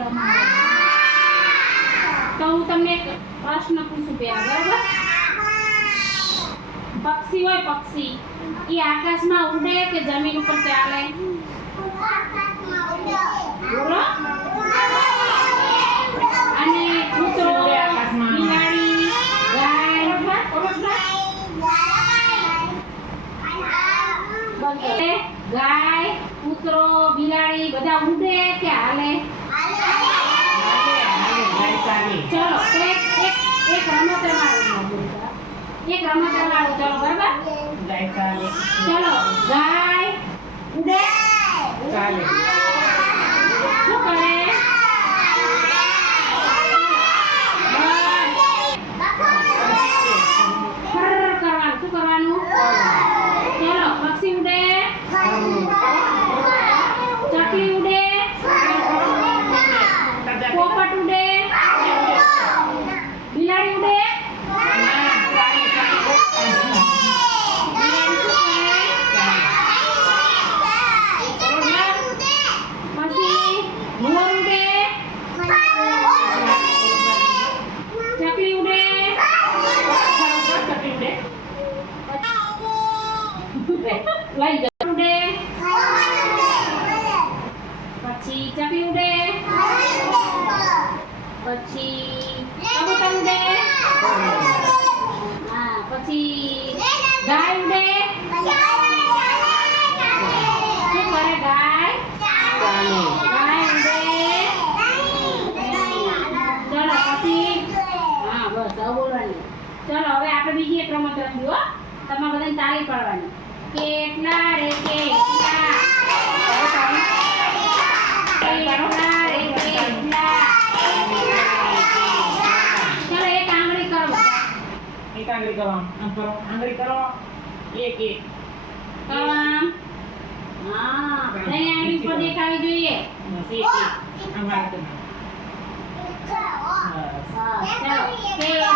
તો હું તમને એક પ્રશ્ન પૂછું પહેલા, બરાબર? પક્ષી હોય, પક્ષી એ આકાશમાં ઉડે કે જમીન ઉપર ચાલે? બોલો. અને કૂતરો, બિલાડી, ગાય, ગાય, કૂતરો, બિલાડી બધા ઉડે કે હાલે? ચલો તો એક રમત રમાડું, એક રમત રમાડું, ચલો બરાબર? ચલો, ગાય ઉડે ચાલે, શું કરે? ફર કરવાનું, શું કરવાનું? ચલો, પક્ષી ઉડે, ચકલી ઉડે, પોપટ ઉડે, બિલાડી ઉડે, પછી મોર ઉડે, ચકલી ઉડે, લઈ જાઓ, ઉડે, પછી ચકલી ઉડે, પછી કબૂતર ઉડે, હા, પછી ગાય ઉડે, શું કરે ગાય? ગાય ઉડે, ચલો પછી, હા બસ હવે બોલવાની. ચલો હવે આપણે બીજી એક રમત રમવી હો, તમારે બધાને તાળી પાડવાની. કેટલા રે કેટલા, કેટલા રે કેટલા. ચલો એક આંગળી કરો, એક આંગળી કરો, આમ કરો, આંગળી કરો, એક એક કરો આમ. હા, ત્રણ આંગળી ઉપર દેખાવી જોઈએ. બસ એક એક આમ વાત કરો. બસ હા, ચલો કેટલા